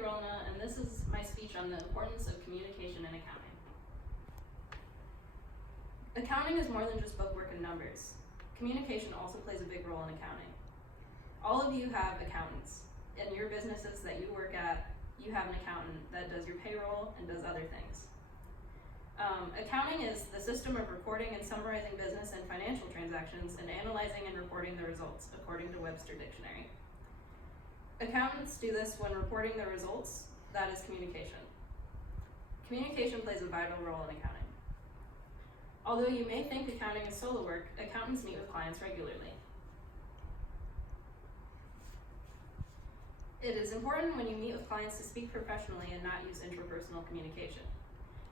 Melodee Rohlena, and this is my speech on the importance of communication in accounting. Accounting is more than just bookwork and numbers. Communication also plays a big role in accounting. All of you have accountants. In your businesses that you work at, you have an accountant that does your payroll and does other things. Accounting is the system of recording and summarizing business and financial transactions and analyzing and reporting the results, according to Webster Dictionary. Accountants do this when reporting the results, that is communication. Communication plays a vital role in accounting. Although you may think accounting is solo work, accountants meet with clients regularly. It is important when you meet with clients to speak professionally and not use interpersonal communication.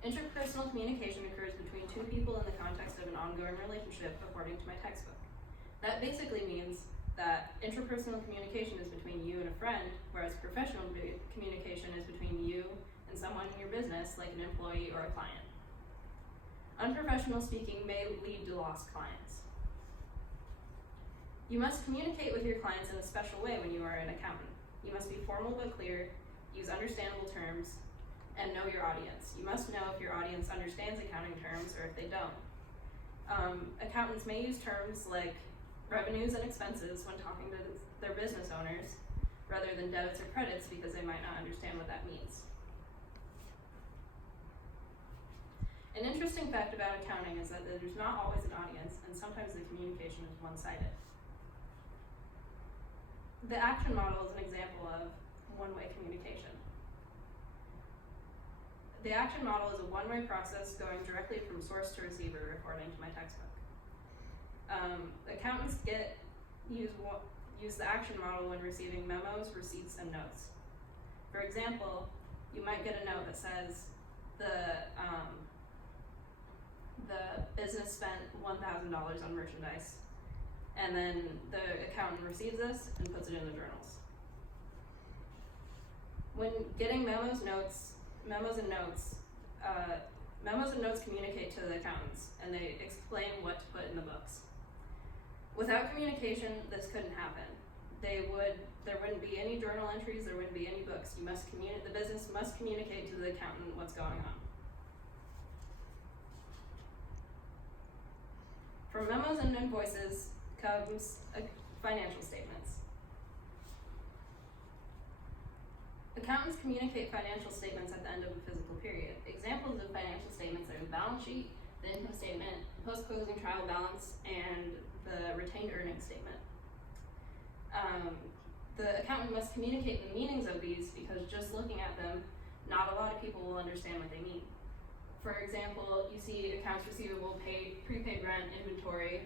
Interpersonal communication occurs between two people in the context of an ongoing relationship, according to my textbook. That basically means that interpersonal communication is between you and a friend, whereas professional communication is between you and someone in your business, like an employee or a client. Unprofessional speaking may lead to lost clients. You must communicate with your clients in a special way when you are an accountant. You must be formal but clear, use understandable terms, and know your audience. You must know if your audience understands accounting terms or if they don't. Accountants may use terms like revenues and expenses when talking to their business owners, rather than debits or credits, because they might not understand what that means. An interesting fact about accounting is that there's not always an audience, and sometimes the communication is one-sided. The action model is an example of one-way communication. The action model is a one-way process going directly from source to receiver, according to my textbook. Accountants use the action model when receiving memos, receipts, and notes. For example, you might get a note that says the business spent $1,000 on merchandise, and then the accountant receives this and puts it in the journals. When getting memos and notes communicate to the accountants, and they explain what to put in the books. Without communication, this couldn't happen. There wouldn't be any journal entries, there wouldn't be any books. The business must communicate to the accountant what's going on. From memos and invoices comes financial statements. Accountants communicate financial statements at the end of a physical period. Examples of financial statements are the balance sheet, the income statement, post-closing trial balance, and the retained earnings statement. The accountant must communicate the meanings of these because just looking at them, not a lot of people will understand what they mean. For example, you see accounts receivable, paid, prepaid rent, inventory.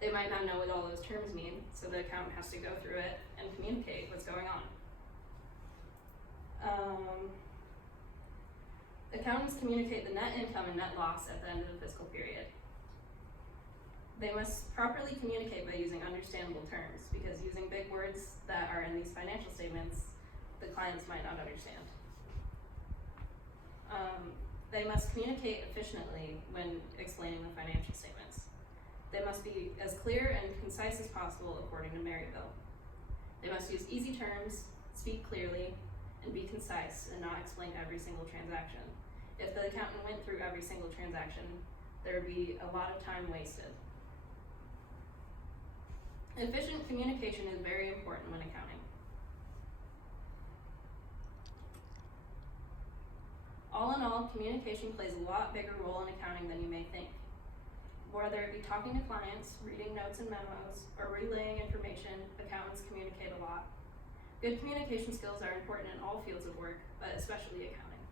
They might not know what all those terms mean, so the accountant has to go through it and communicate what's going on. Accountants communicate the net income and net loss at the end of the fiscal period. They must properly communicate by using understandable terms, because using big words that are in these financial statements, the clients might not understand. They must communicate efficiently when explaining the financial statements. They must be as clear and concise as possible according to Maryville. They must use easy terms, speak clearly, and be concise and not explain every single transaction. If the accountant went through every single transaction, there would be a lot of time wasted. Efficient communication is very important when accounting. All in all, communication plays a lot bigger role in accounting than you may think. Whether it be talking to clients, reading notes and memos, or relaying information, accountants communicate a lot. Good communication skills are important in all fields of work, but especially accounting.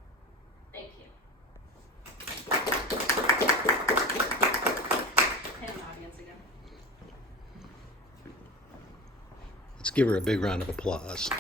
Thank you. And the audience again. Let's give her a big round of applause.